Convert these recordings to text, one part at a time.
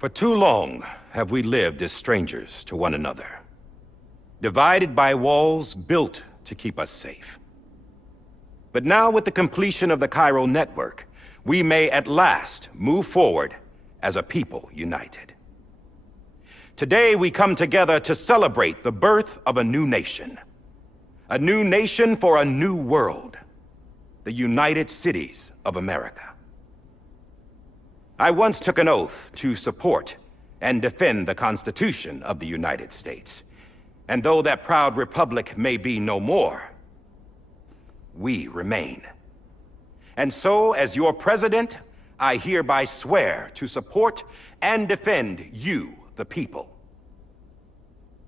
For too long have we lived as strangers to one another, divided by walls built to keep us safe. But now, with the completion of the Cairo network, we may at last move forward as a people united. Today, we come together to celebrate the birth of a new nation. A new nation for a new world. The United Cities of America. I once took an oath to support and defend the Constitution of the United States. And though that proud republic may be no more, we remain. And so, as your president, I hereby swear to support and defend you, the people.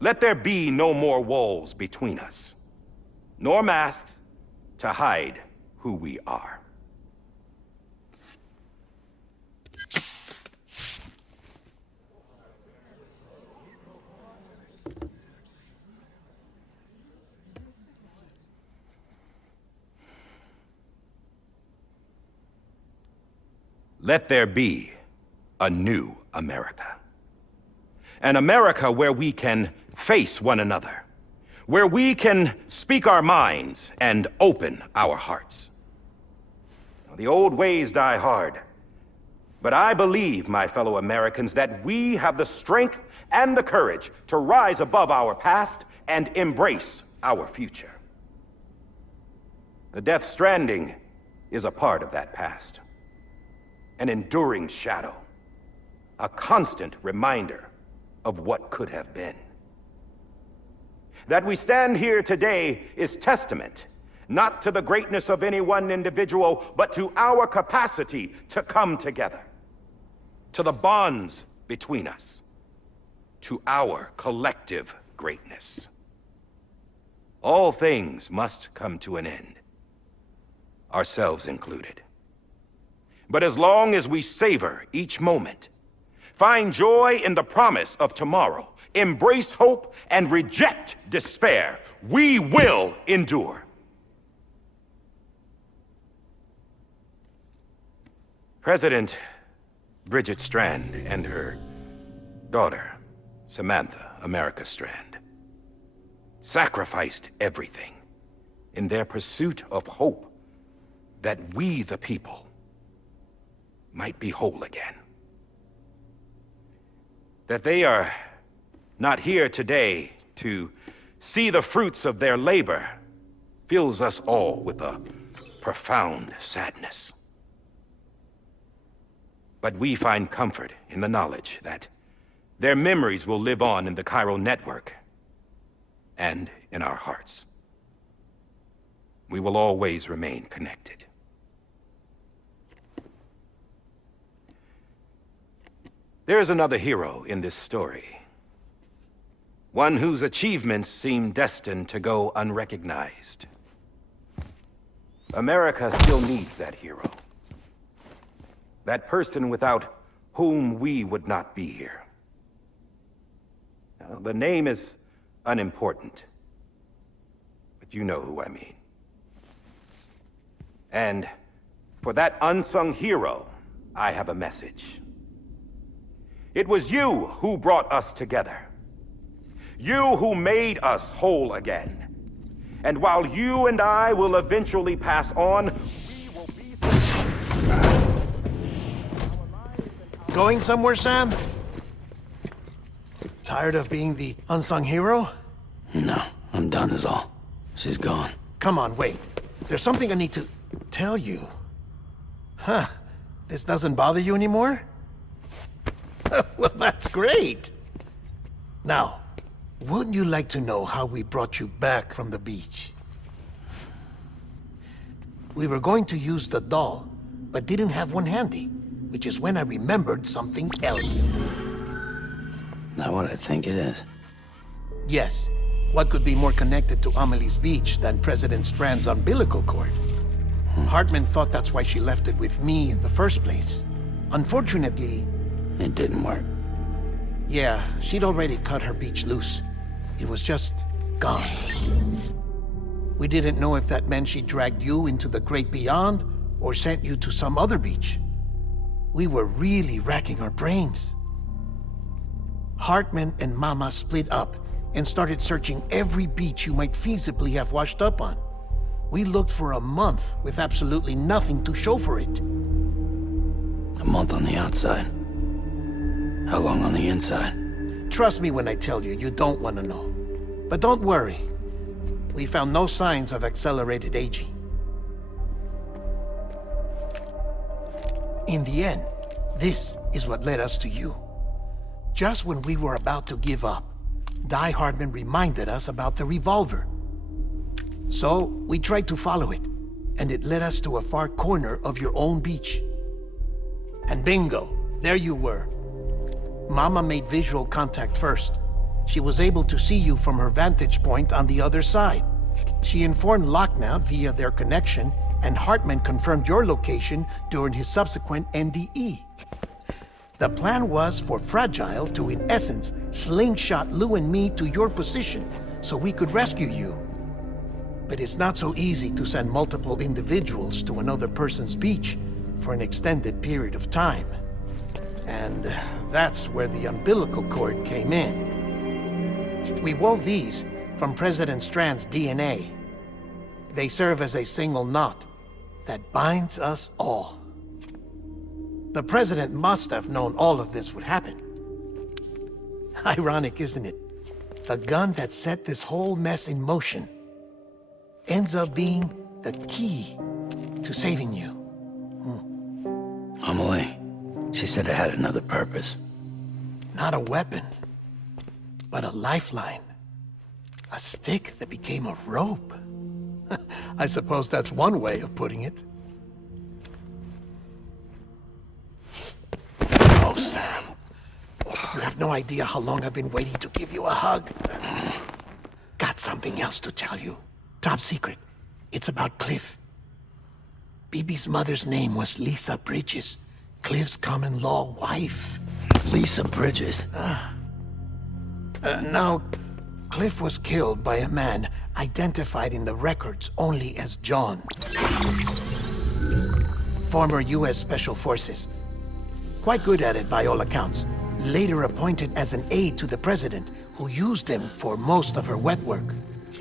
Let there be no more walls between us, nor masks to hide who we are. Let there be a new America. An America where we can face one another, where we can speak our minds and open our hearts. The old ways die hard, but I believe, my fellow Americans, that we have the strength and the courage to rise above our past and embrace our future. The Death Stranding is a part of that past. An enduring shadow, a constant reminder of what could have been. That we stand here today is testament, not to the greatness of any one individual, but to our capacity to come together, to the bonds between us, to our collective greatness. All things must come to an end, ourselves included. But as long as we savor each moment, find joy in the promise of tomorrow, embrace hope, and reject despair, we will endure. President Bridget Strand and her daughter, Samantha America Strand, sacrificed everything in their pursuit of hope that we, the people, might be whole again. That they are not here today to see the fruits of their labor fills us all with a profound sadness. But we find comfort in the knowledge that their memories will live on in the Cairo network and in our hearts. We will always remain connected. There's another hero in this story. One whose achievements seem destined to go unrecognized. America still needs that hero. That person without whom we would not be here. Now, the name is unimportant, but you know who I mean. And for that unsung hero, I have a message. It was you who brought us together. You who made us whole again. And while you and I will eventually pass on, we will be... Going somewhere, Sam? Tired of being the unsung hero? No, I'm done is all. She's gone. Come on, wait. There's something I need to tell you. Huh. This doesn't bother you anymore? Well, that's great. Now, wouldn't you like to know how we brought you back from the beach? We were going to use the doll, but didn't have one handy, which is when I remembered something else. Not what I think it is. Yes. What could be more connected to Amelie's beach than President Strand's umbilical cord? Hartman thought that's why she left it with me in the first place. Unfortunately... It didn't work. Yeah, she'd already cut her beach loose. It was just gone. We didn't know if that meant she dragged you into the great beyond or sent you to some other beach. We were really racking our brains. Hartman and Mama split up and started searching every beach you might feasibly have washed up on. We looked for a month with absolutely nothing to show for it. A month on the outside. How long on the inside? Trust me when I tell you, you don't want to know. But don't worry. We found no signs of accelerated aging. In the end, this is what led us to you. Just when we were about to give up, Die Hardman reminded us about the revolver. So, we tried to follow it, and it led us to a far corner of your own beach. And bingo, there you were. Mama made visual contact first. She was able to see you from her vantage point on the other side. She informed Lochner via their connection, and Hartman confirmed your location during his subsequent NDE. The plan was for Fragile to, in essence, slingshot Lou and me to your position so we could rescue you. But it's not so easy to send multiple individuals to another person's beach for an extended period of time. And that's where the umbilical cord came in. We wove these from President Strand's DNA. They serve as a single knot that binds us all. The President must have known all of this would happen. Ironic, isn't it? The gun that set this whole mess in motion ends up being the key to saving you. Amelie, she said it had another purpose. Not a weapon, but a lifeline. A stick that became a rope. I suppose that's one way of putting it. Oh, Sam. You have no idea how long I've been waiting to give you a hug. Got something else to tell you. Top secret. It's about Cliff. Bibi's mother's name was Lisa Bridges, Cliff's common-law wife. Lisa Bridges? No, Cliff was killed by a man identified in the records only as John. Former U.S. Special Forces. Quite good at it by all accounts. Later appointed as an aide to the president, who used him for most of her wet work.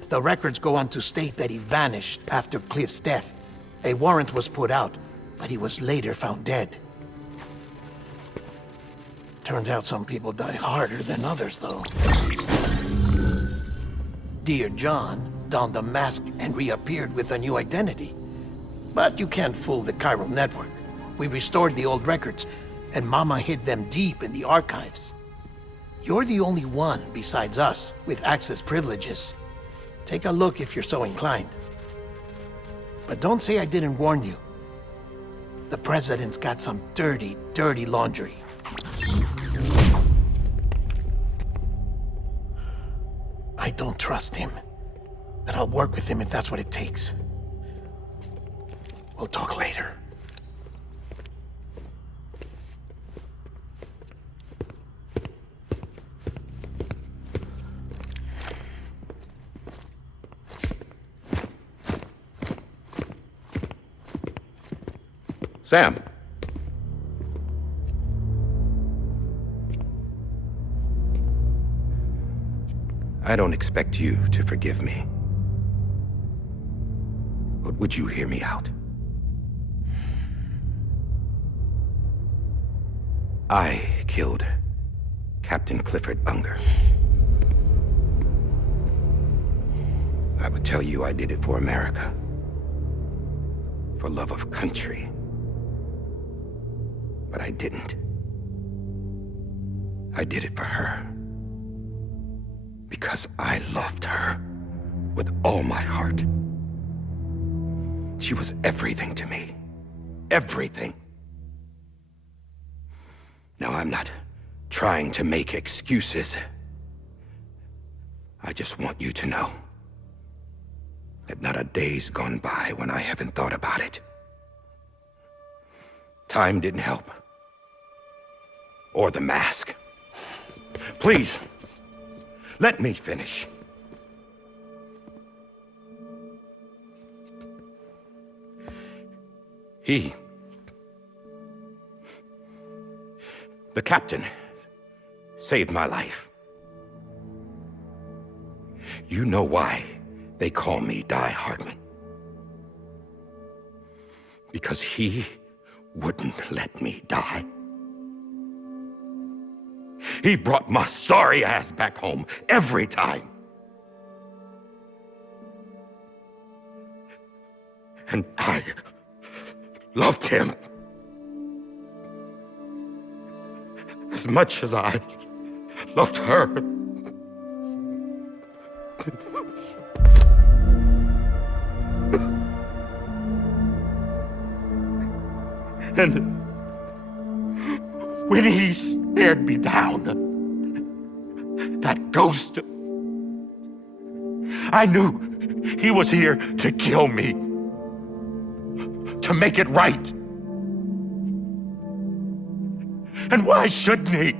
The records go on to state that he vanished after Cliff's death. A warrant was put out, but he was later found dead. Turns out some people die harder than others, though. Dear John donned a mask and reappeared with a new identity. But you can't fool the chiral network. We restored the old records, and Mama hid them deep in the archives. You're the only one besides us with access privileges. Take a look if you're so inclined. But don't say I didn't warn you. The president's got some dirty, dirty laundry. I don't trust him, but I'll work with him if that's what it takes. We'll talk later. Sam. I don't expect you to forgive me. But would you hear me out? I killed Captain Clifford Unger. I would tell you I did it for America. For love of country. But I didn't. I did it for her. Because I loved her with all my heart. She was everything to me. Everything. Now, I'm not trying to make excuses. I just want you to know that not a day's gone by when I haven't thought about it. Time didn't help. Or the mask. Please, let me finish. The captain saved my life. You know why they call me Die Hardman? Because he wouldn't let me die. He brought my sorry ass back home every time. And I loved him as much as I loved her. And when he stared me down, that ghost, I knew he was here to kill me, to make it right. And why shouldn't he?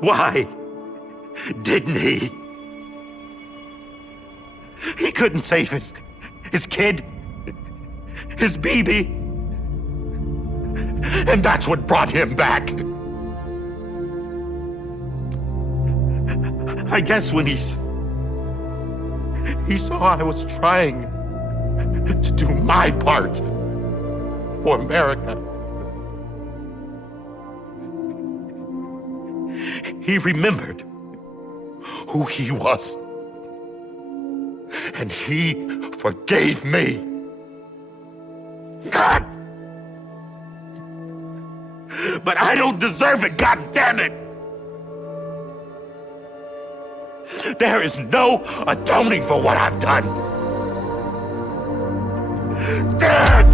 Why didn't he? He couldn't save his kid, his baby. And that's what brought him back. I guess when he saw I was trying to do my part for America, he remembered who he was. And he forgave me. God! But I don't deserve it, God damn it! There is no atoning for what I've done. God!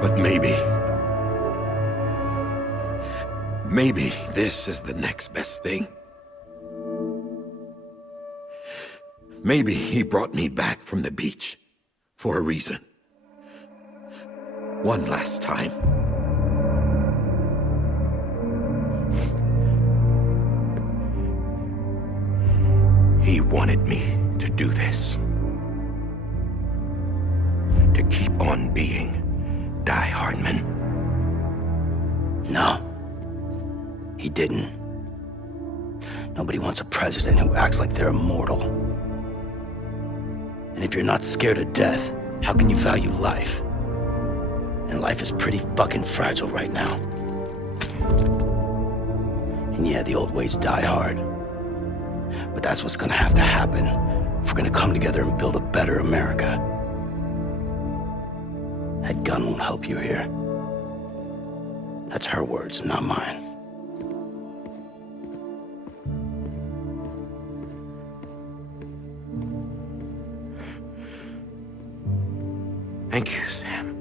But maybe this is the next best thing. Maybe he brought me back from the beach for a reason. One last time. He wanted me to do this. To keep on being Die Hardman. No, he didn't. Nobody wants a president who acts like they're immortal. And if you're not scared of death, how can you value life? And life is pretty fucking fragile right now. And yeah, the old ways die hard. But that's what's gonna have to happen if we're gonna come together and build a better America. That gun won't help you here. That's her words, not mine. Thank you, Sam.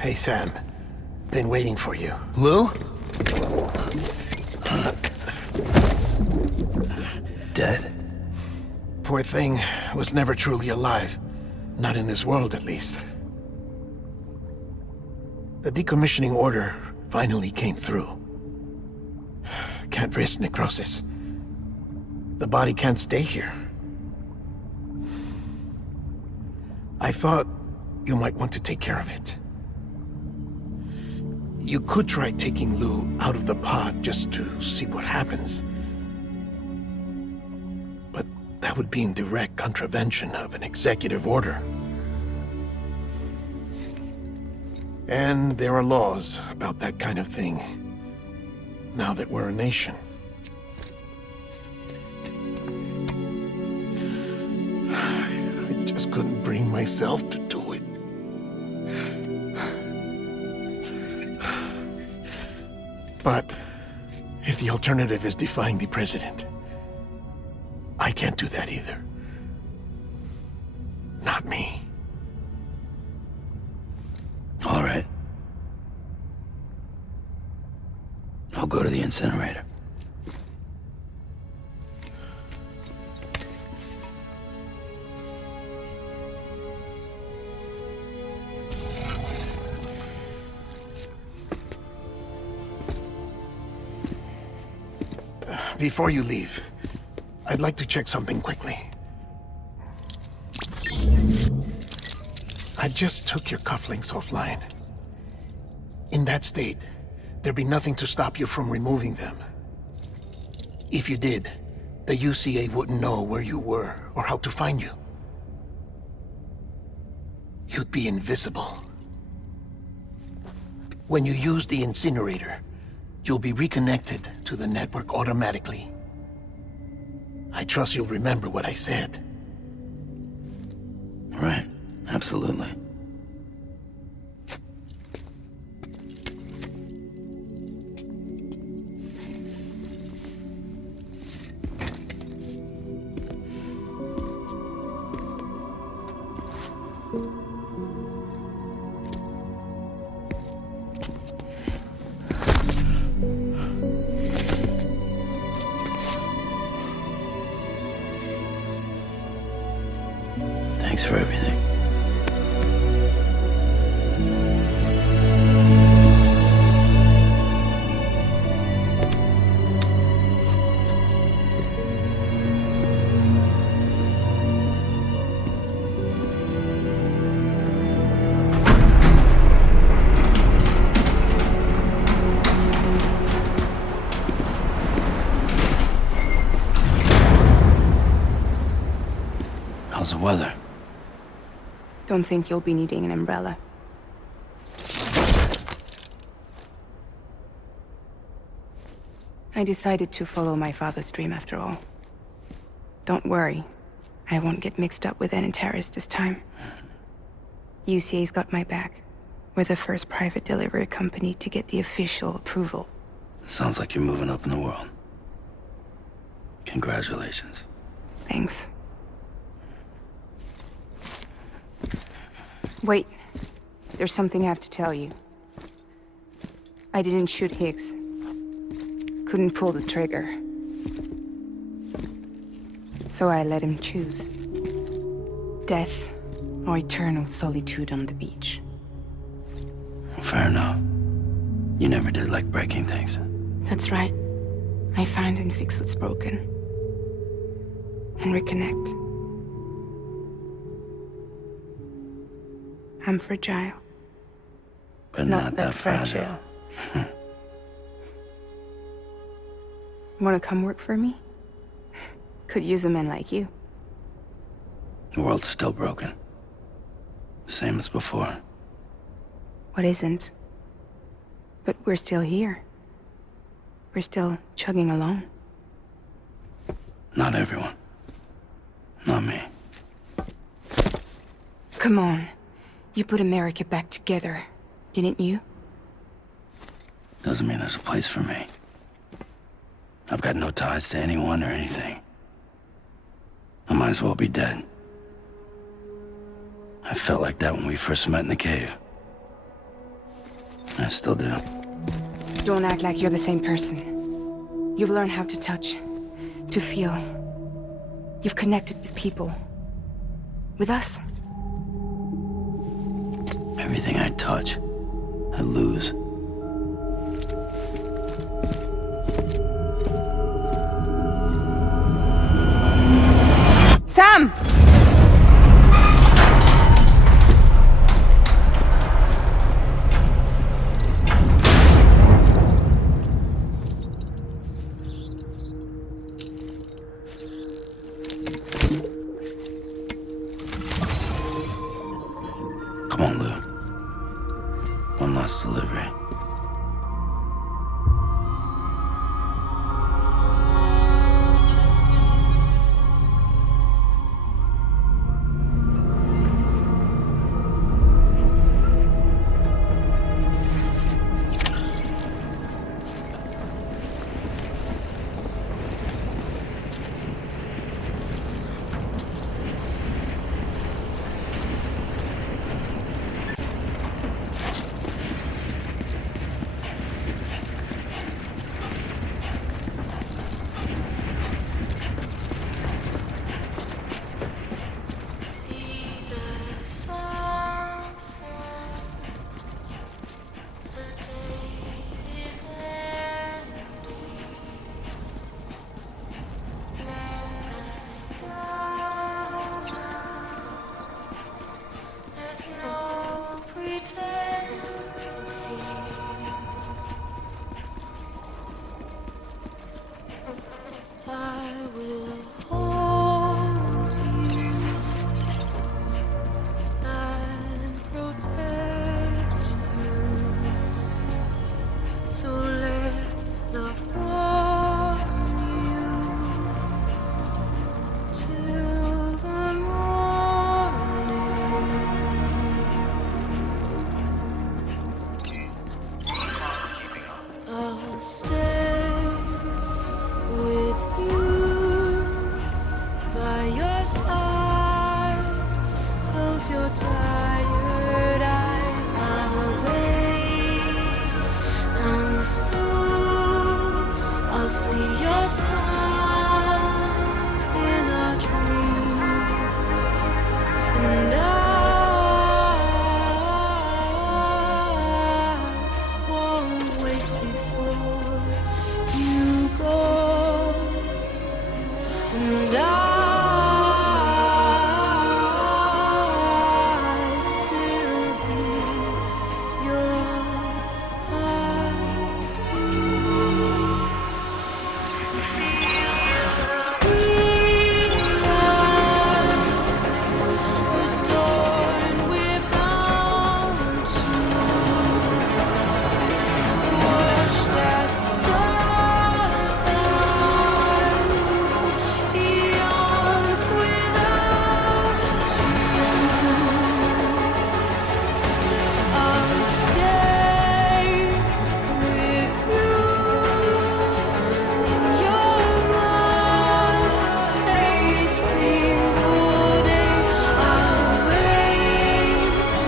Hey, Sam. Been waiting for you. Lou? Dead? Poor thing was never truly alive. Not in this world, at least. The decommissioning order finally came through. Can't risk necrosis. The body can't stay here. I thought you might want to take care of it. You could try taking Lou out of the pod just to see what happens. But that would be in direct contravention of an executive order. And there are laws about that kind of thing, now that we're a nation. I just couldn't bring myself to do it. But if the alternative is defying the president, I can't do that either. Not me. All right. I'll go to the incinerator. Before you leave, I'd like to check something quickly. I just took your cufflinks offline. In that state, there'd be nothing to stop you from removing them. If you did, the UCA wouldn't know where you were or how to find you. You'd be invisible. When you use the incinerator, you'll be reconnected to the network automatically. I trust you'll remember what I said. Right. Absolutely. Thanks for everything. How's the weather? Don't think you'll be needing an umbrella. I decided to follow my father's dream after all. Don't worry, I won't get mixed up with any terrorists this time. UCA's got my back. We're the first private delivery company to get the official approval. Sounds like you're moving up in the world. Congratulations. Thanks. Wait, there's something I have to tell you. I didn't shoot Higgs. Couldn't pull the trigger. So I let him choose. Death or eternal solitude on the beach. Fair enough. You never did like breaking things. That's right. I find and fix what's broken. And reconnect. I'm fragile. But not that fragile. Want to come work for me? Could use a man like you. The world's still broken. Same as before. What isn't? But we're still here. We're still chugging along. Not everyone. Not me. Come on. You put America back together, didn't you? Doesn't mean there's a place for me. I've got no ties to anyone or anything. I might as well be dead. I felt like that when we first met in the cave. I still do. Don't act like you're the same person. You've learned how to touch, to feel. You've connected with people. With us. Everything I touch, I lose. Sam! Come on, Lou. One last delivery. your tired eyes. I'll wait, and soon I'll see your smile in a dream, and I won't wait before you go, and I'll still be your adorned with bounty. Watch that starlight, eons without you. I'll stay with you in your life a single day. I'll wait,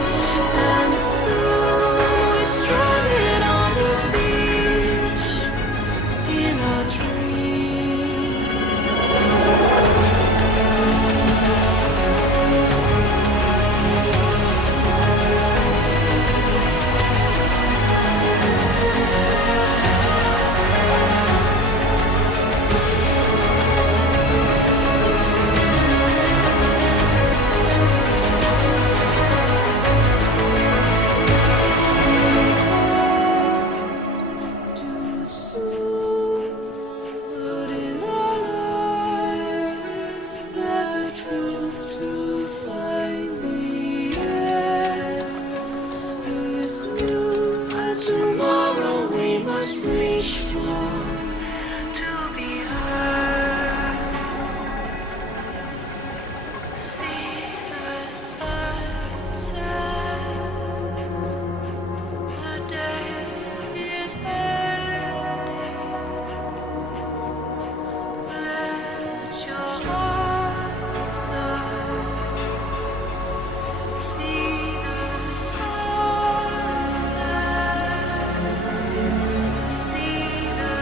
and soon we're stranded on the beach in a dream. Too soon, but in our lives there's a truth to find the end is new, and tomorrow we must reach for to be heard. See the sunset. The day is ending. Let your heart sigh. See the sunset. See the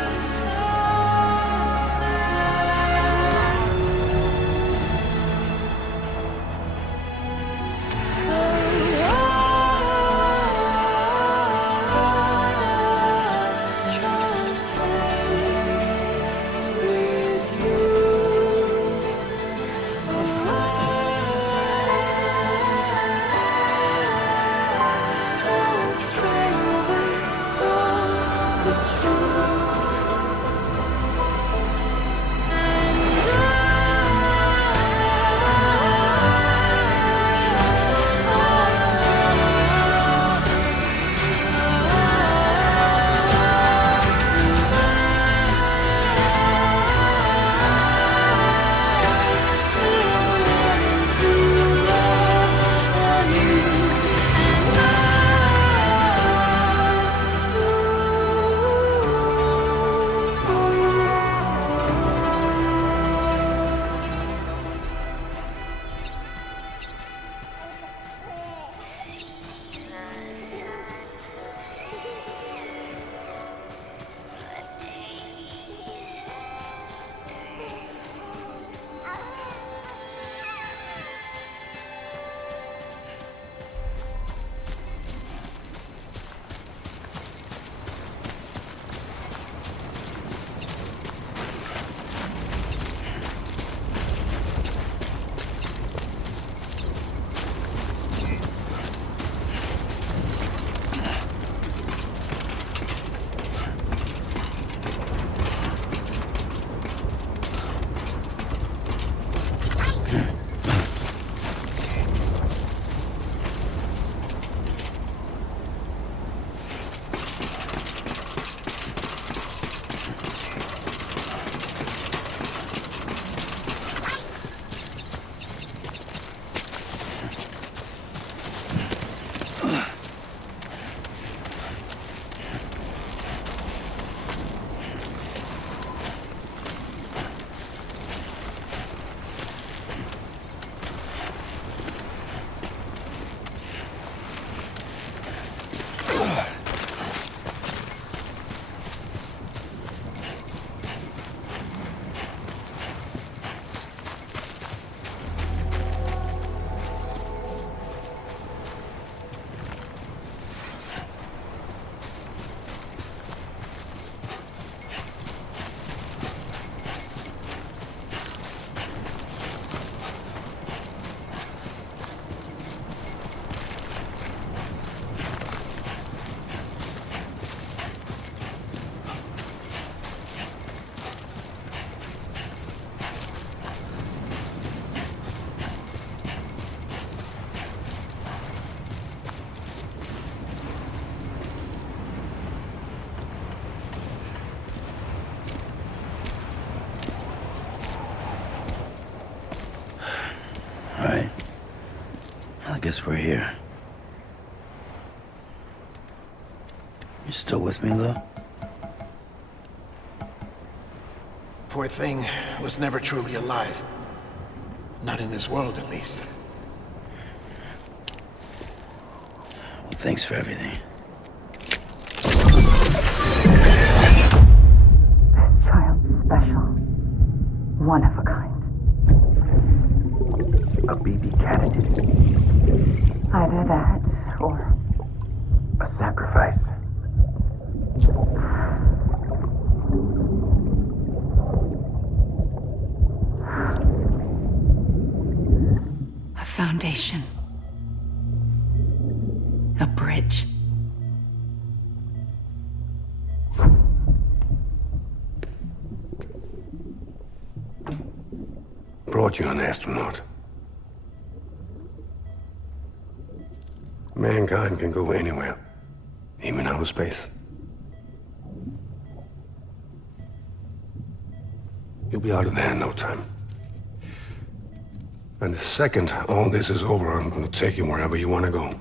Right. I guess we're here. You still with me, Lou? Poor thing was never truly alive. Not in this world, at least. Well, thanks for everything. Child's special. One of a kind. A BB candidate. Either that, or A sacrifice. a foundation. A bridge. Brought you an astronaut. Mankind can go anywhere, even outer space. You'll be out of there in no time. And the second all this is over, I'm gonna take you wherever you wanna go.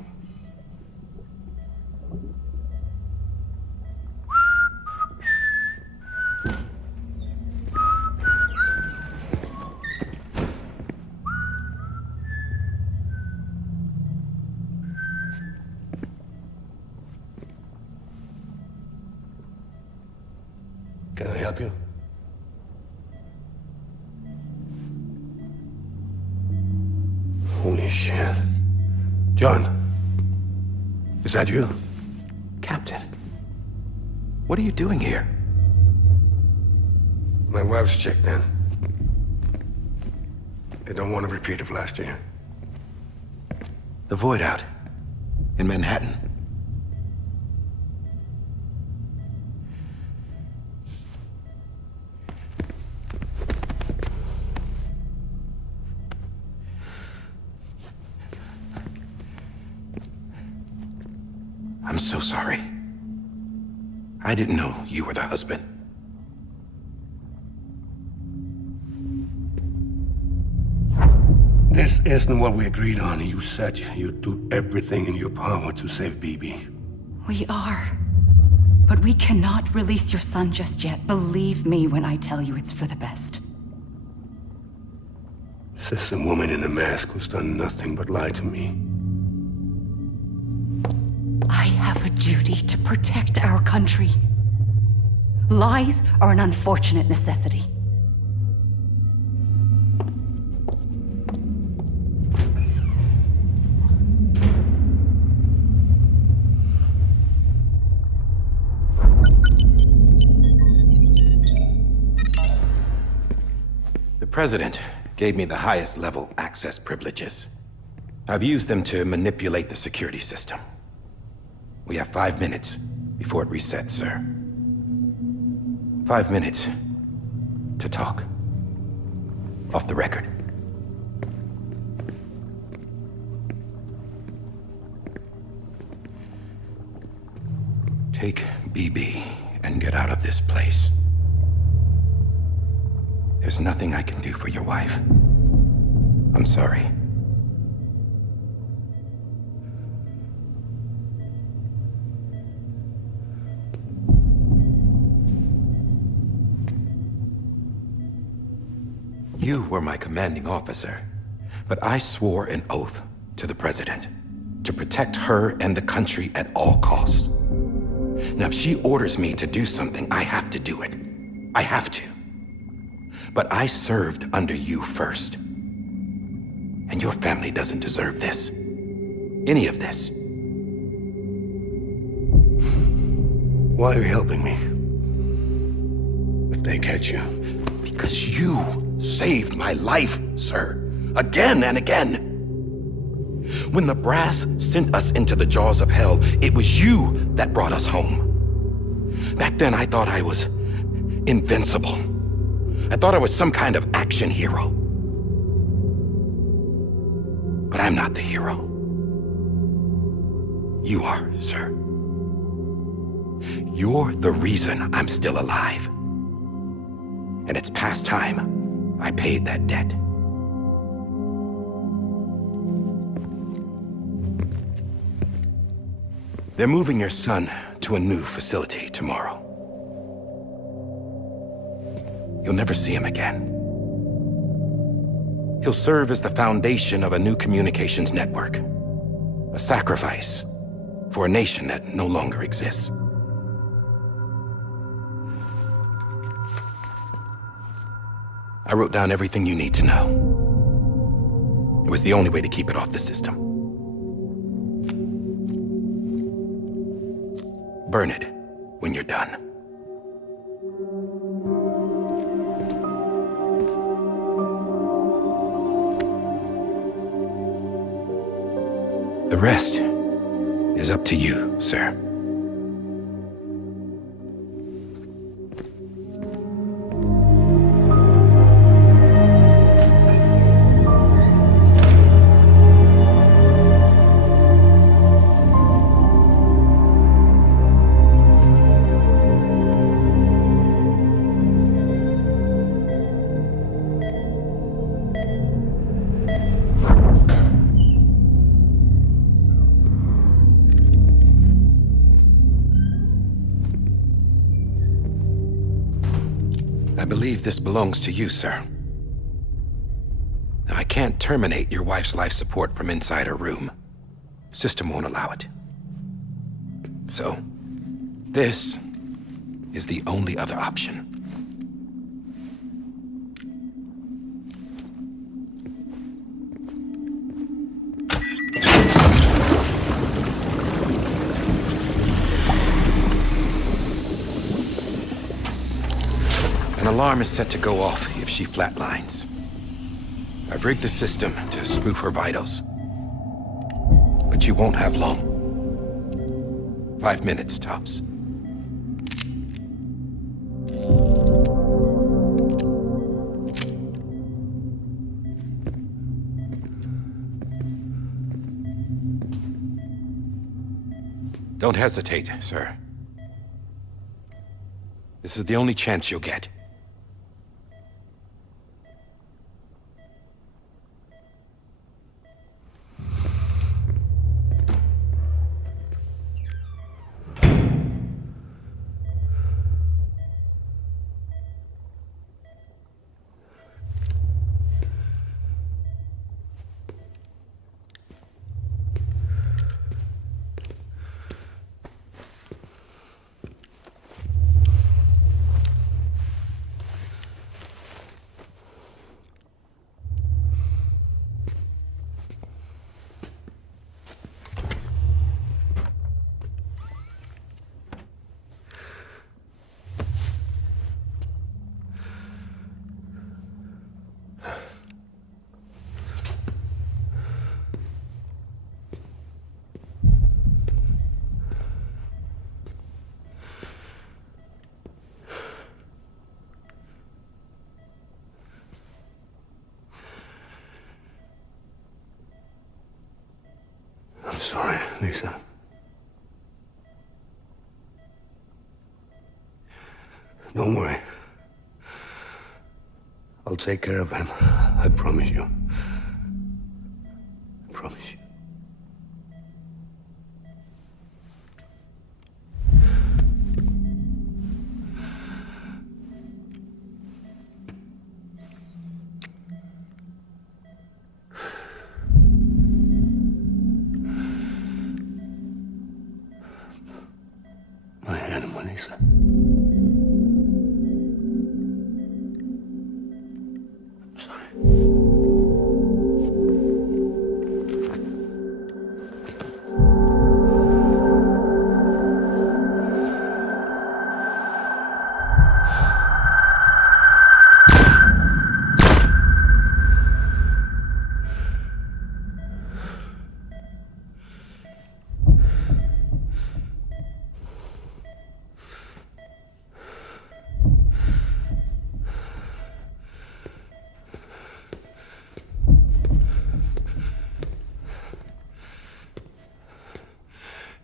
Can I help you? Holy shit. John, is that you? Captain, what are you doing here? My wife's checked in. They don't want a repeat of last year. The Void Out in Manhattan. I'm so sorry. I didn't know you were the husband. This isn't what we agreed on. You said you'd do everything in your power to save BB. We are. But we cannot release your son just yet. Believe me when I tell you it's for the best. This is a woman in a mask who's done nothing but lie to me. I have a duty to protect our country. Lies are an unfortunate necessity. The President gave me the highest level access privileges. I've used them to manipulate the security system. We have 5 minutes before it resets, sir. 5 minutes to talk. Off the record. Take BB and get out of this place. There's nothing I can do for your wife. I'm sorry. You were my commanding officer, but I swore an oath to the President to protect her and the country at all costs. Now, if she orders me to do something, I have to do it. I have to. But I served under you first. And your family doesn't deserve this. Any of this. Why are you helping me? If they catch you. Because you saved my life, sir. Again and again. When the brass sent us into the jaws of hell, it was you that brought us home. Back then, I thought I was invincible. I thought I was some kind of action hero. But I'm not the hero. You are, sir. You're the reason I'm still alive. And it's past time I paid that debt. They're moving your son to a new facility tomorrow. You'll never see him again. He'll serve as the foundation of a new communications network. A sacrifice for a nation that no longer exists. I wrote down everything you need to know. It was the only way to keep it off the system. Burn it when you're done. The rest is up to you, sir. I believe this belongs to you, sir. Now, I can't terminate your wife's life support from inside her room. System won't allow it. So, this is the only other option. An alarm is set to go off if she flatlines. I've rigged the system to spoof her vitals. But you won't have long. 5 minutes, tops. Don't hesitate, sir. This is the only chance you'll get. I'm sorry, Lisa. Don't worry. I'll take care of him. I promise you. I promise you. My animal, Lisa. I'm sorry.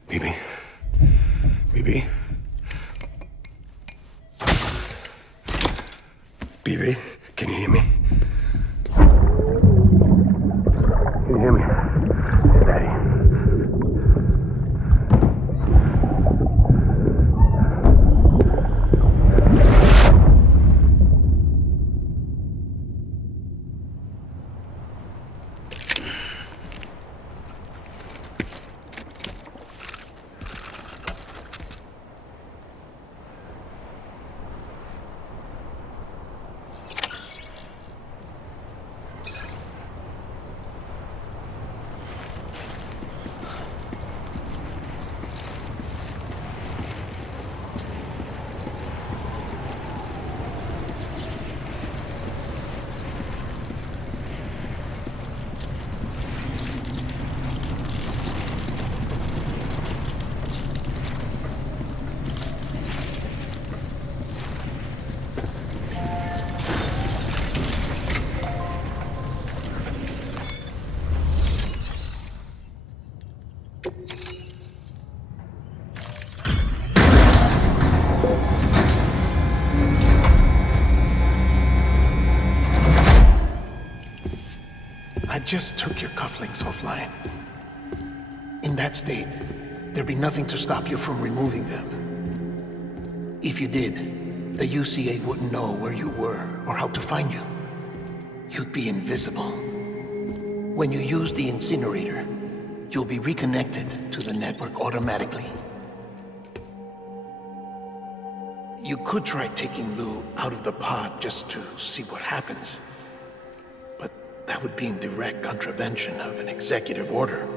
Bibi? Bibi? Bibi, can you hear me? Can you hear me? Daddy. I just took your cufflinks offline. In that state, there'd be nothing to stop you from removing them. If you did, the UCA wouldn't know where you were or how to find you. You'd be invisible. When you use the incinerator, you'll be reconnected to the network automatically. You could try taking Lou out of the pod just to see what happens. But that would be in direct contravention of an executive order.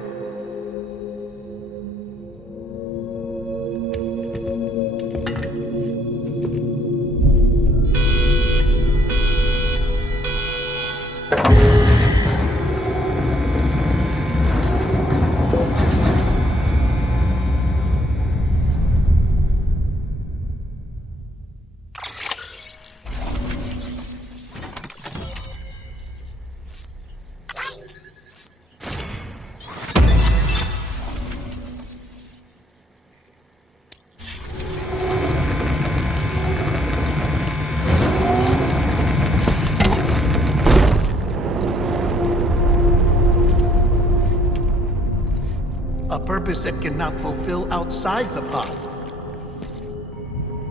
A purpose that cannot fulfill outside the pod.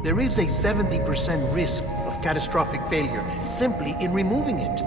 There is a 70% risk of catastrophic failure simply in removing it.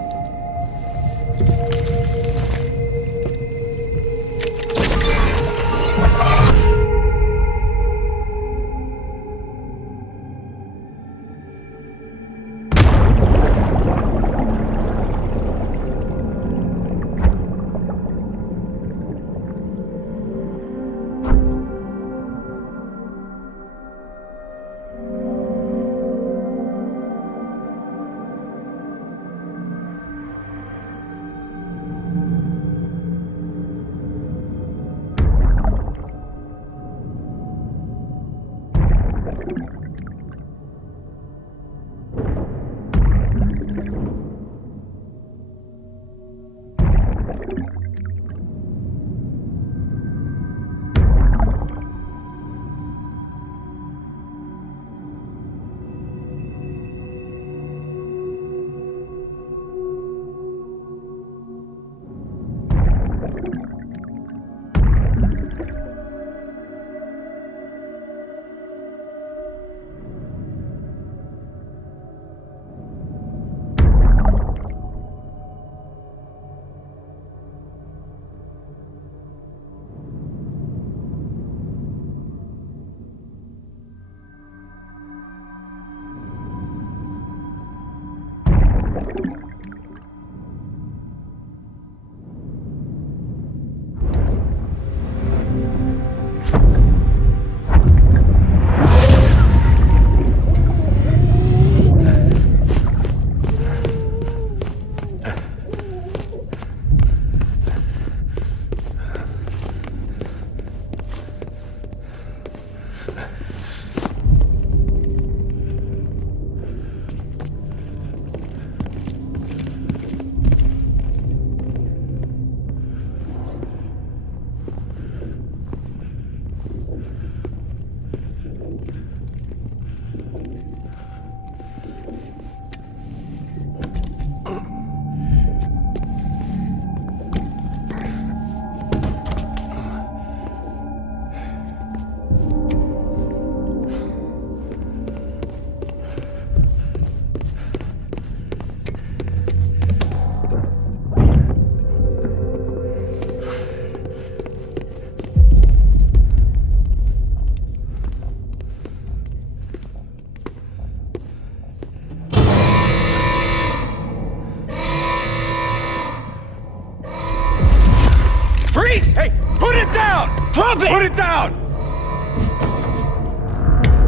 Freeze! Hey, put it down! Drop it! Put it down!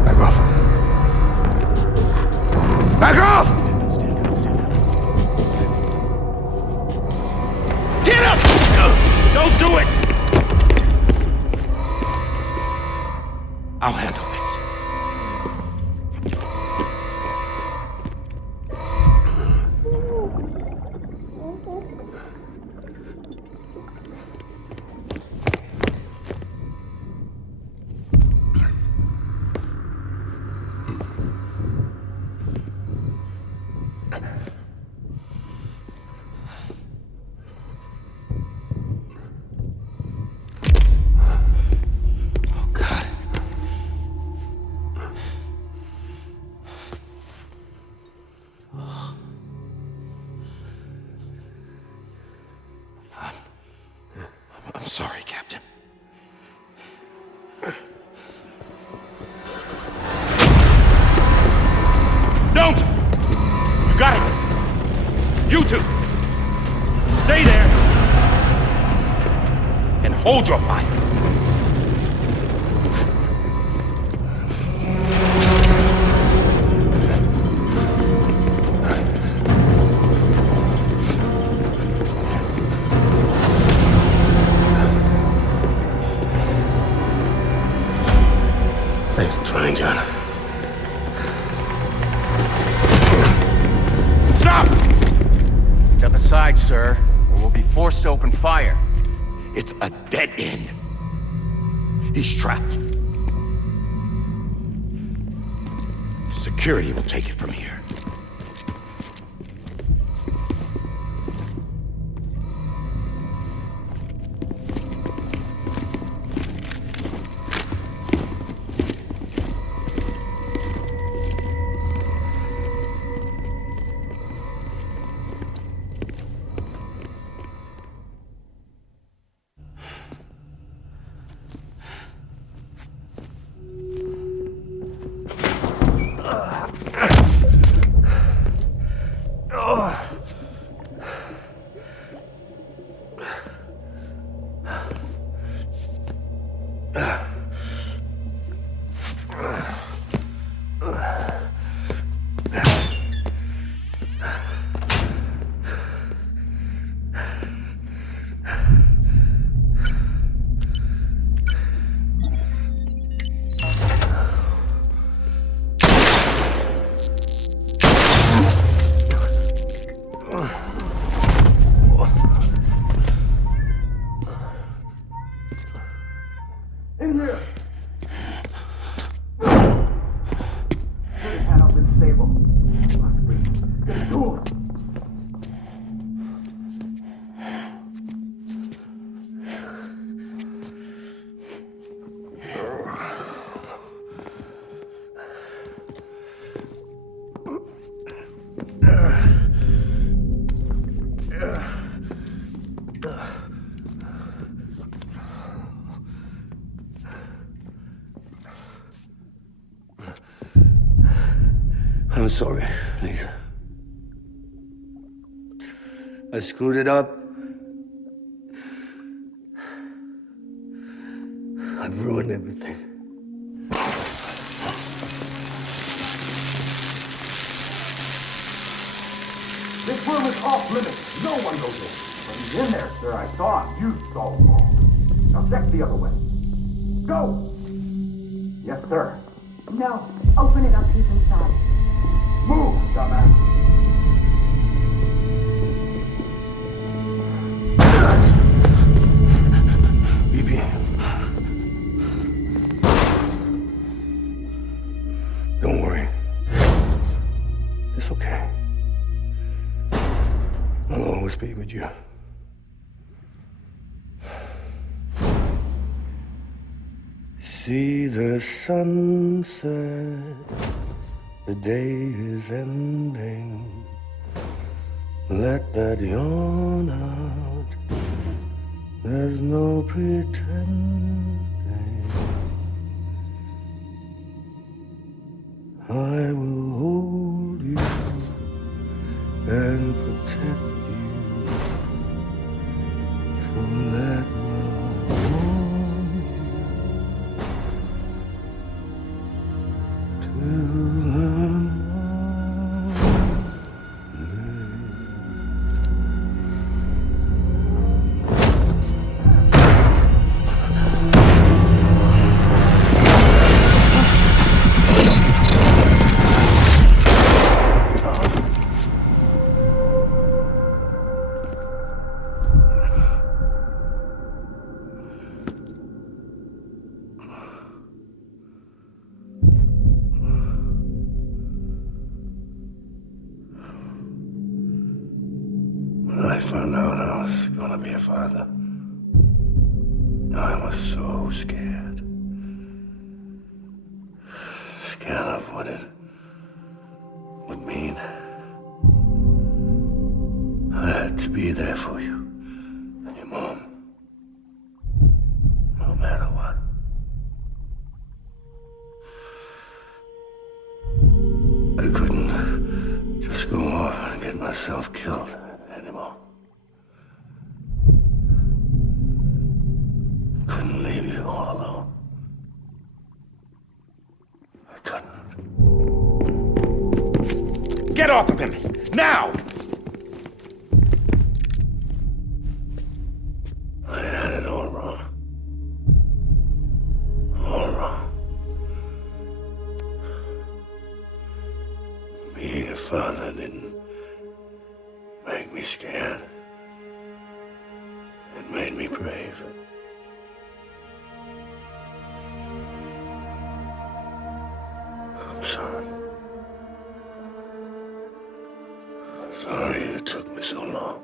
Back off. Back off! Get up! Don't do it! I'll handle this. I'm sorry, Captain. Don't! You got it! You two! Stay there! And hold your fire! Thanks for trying, John. Stop! Step aside, sir, or we'll be forced to open fire. It's a dead end. He's trapped. Security will take it from here. I'm sorry, Lisa. I screwed it up. I've ruined everything. This room is off limits. No one goes in. But he's in there, sir. I saw him. You saw him wrong. Now check the other way. Go! Yes, sir. No. Open it up. He's inside. Move, dumbass. BB. Don't worry. It's okay. I'll always be with you. See the sunset. The day is ending. Let that yawn out. There's no pretending. I will hold you and protect you. So let love warm you till the morning. When I found out I was gonna be a father, I was so scared. Scared of what it would mean. I had to be there for you and your mom. myself killed anymore. Couldn't leave you all alone. I couldn't. Get off of him! Now! I had it all wrong. All wrong. Being a father didn't make me scared. It made me brave. I'm sorry. Sorry it took me so long.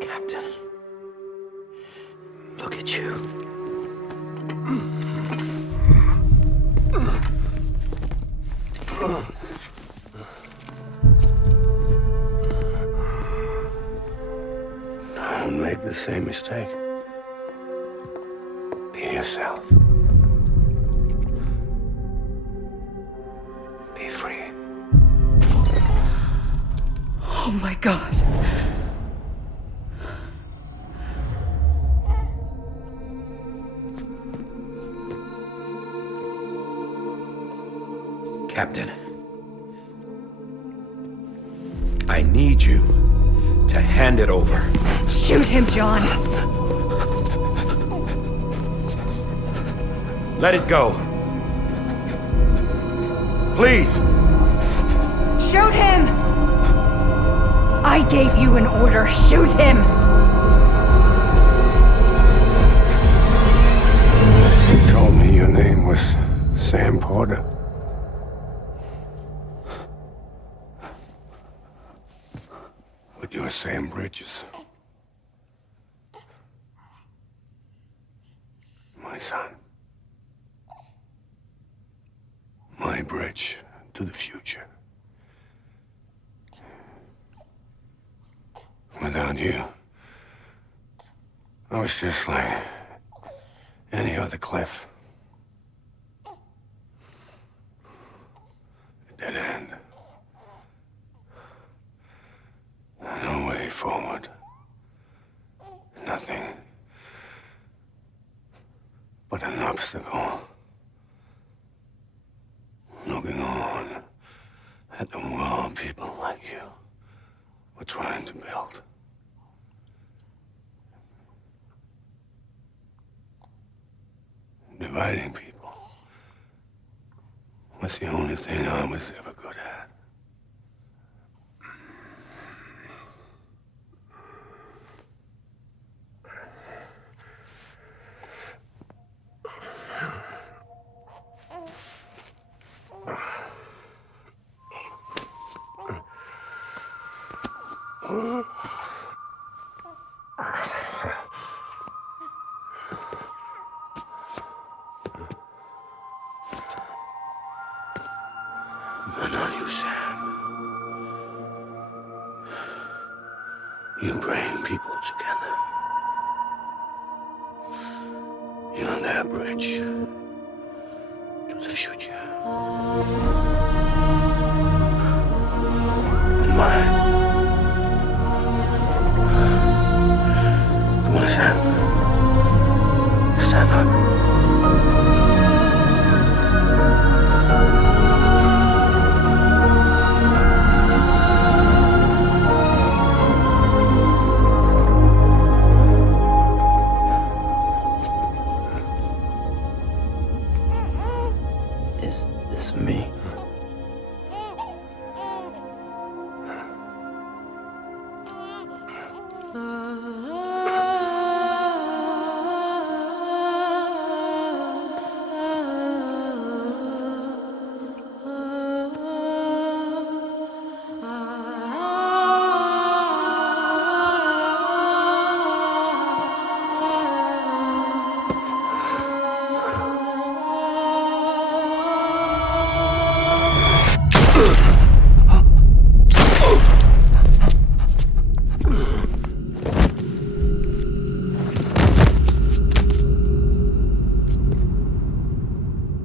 Captain, look at you. Don't make the same mistake. Be yourself. Be free. Oh my God. Captain, I need you to hand it over. Shoot him, John. Let it go. Please. Shoot him! I gave you an order. Shoot him! You told me your name was Sam Porter. But you're Sam Bridges. My son. My bridge to the future. Without you, I was just like any other Cliff. A dead end. No way forward. Nothing but an obstacle. Looking on at the world people like you were trying to build. Dividing people was the only thing I was ever good at. But not you, Sam. You bring people together. You're their bridge to the future. And mine. Come on, Sam. Stand up. Is this me?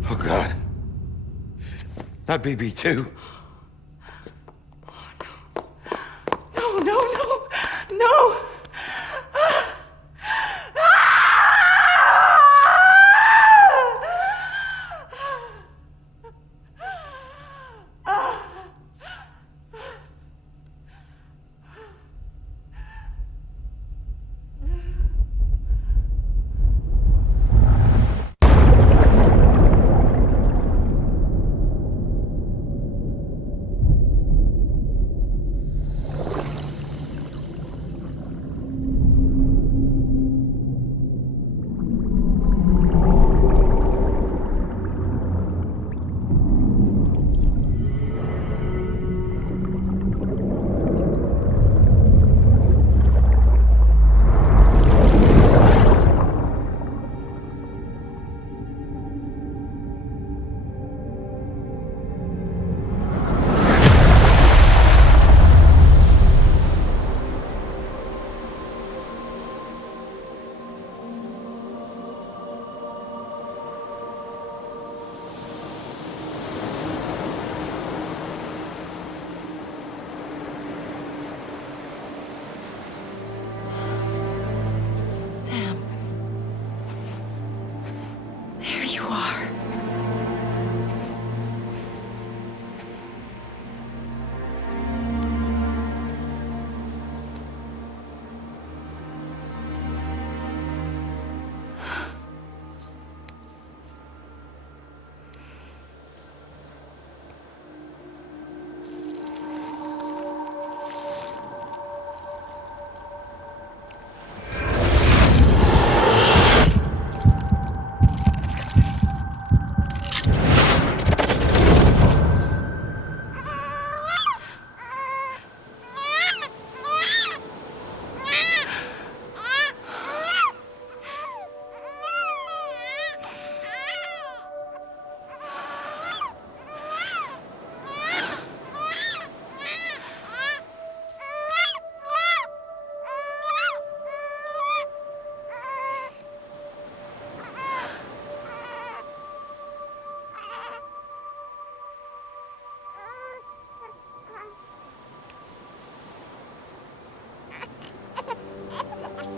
Oh, God. Not BB2.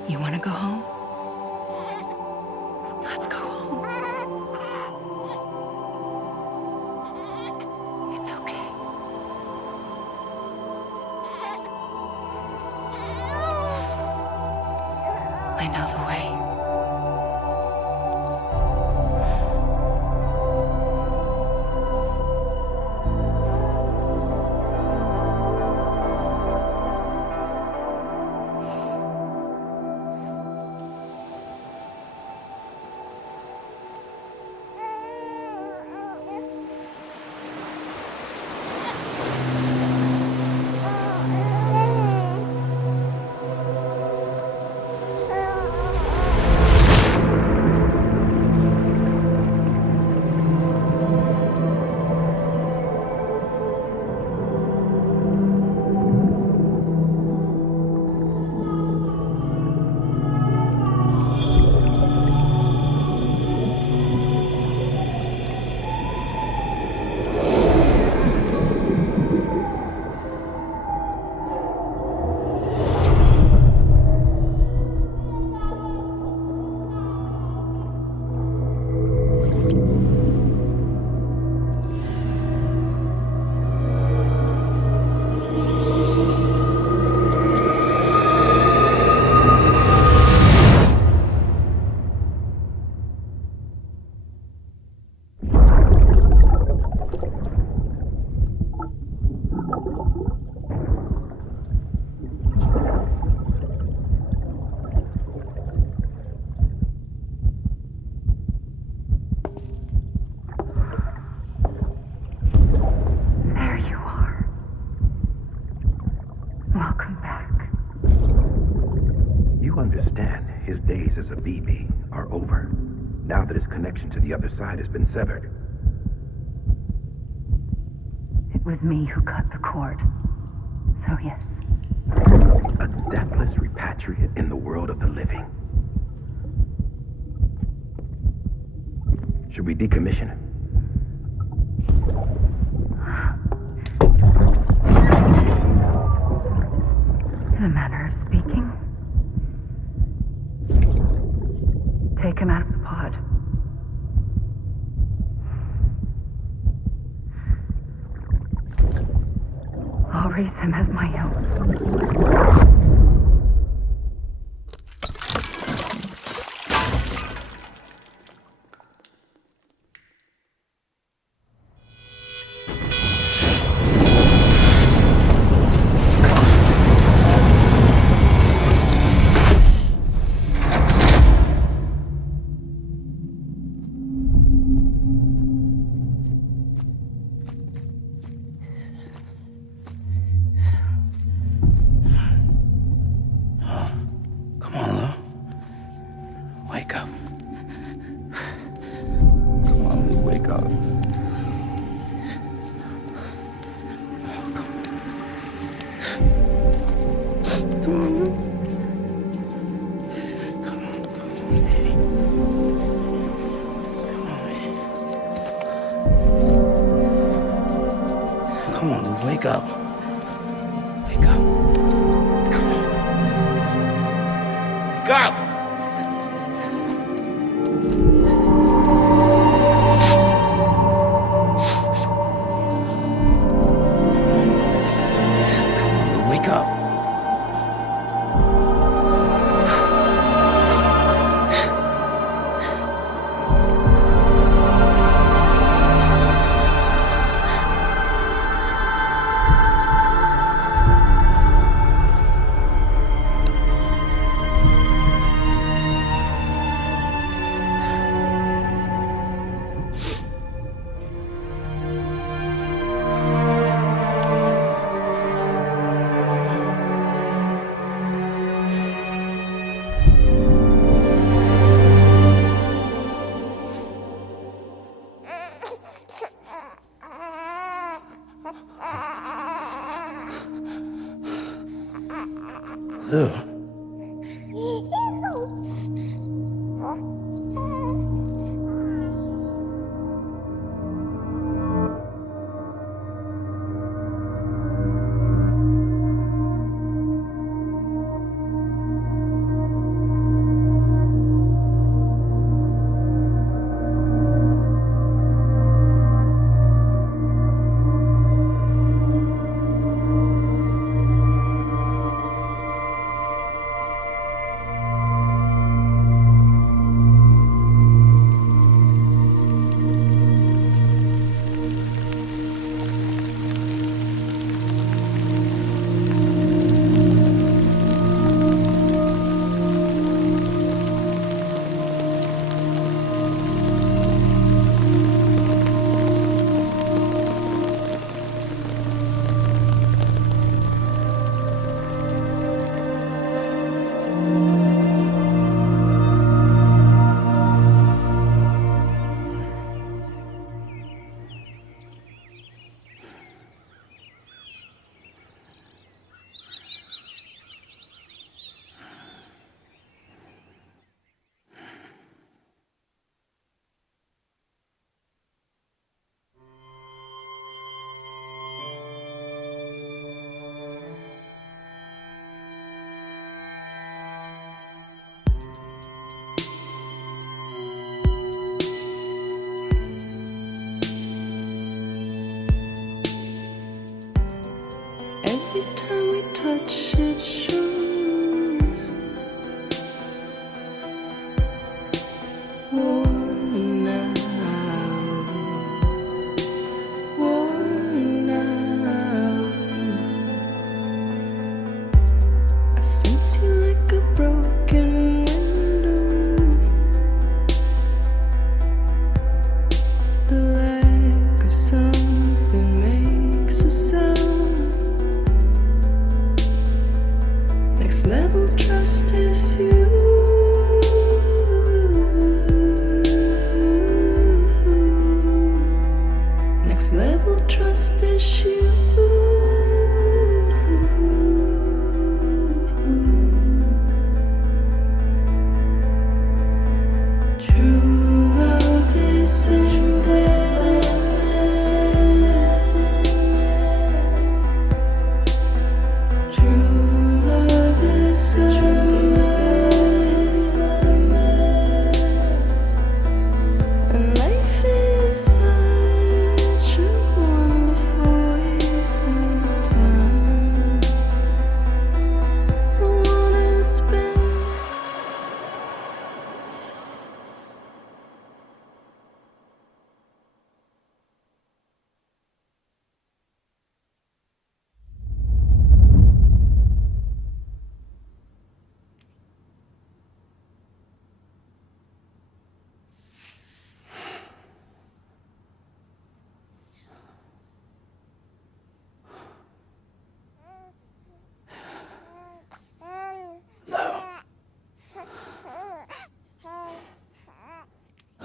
You want to go home? Let's go home. It's okay. I know the way. His days as a BB are over, now that his connection to the other side has been severed. It was me who cut the cord. So yes. A deathless repatriate in the world of the living. Should we decommission him? In a manner of speaking. Take him out of the pod. I'll raise him as my own. Come on, Lou, wake up. Wake up. Come on. Wake up! Come on, Lou, wake up. Lou.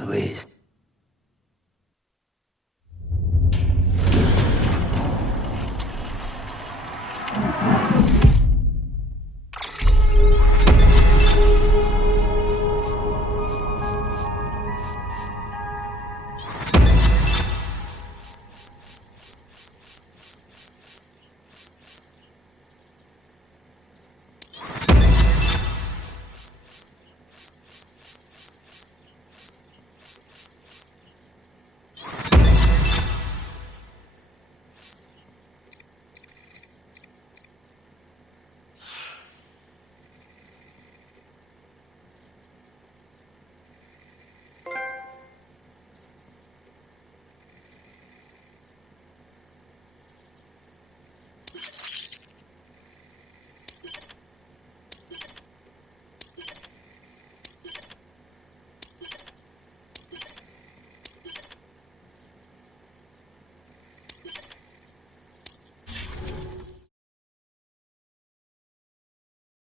Louise.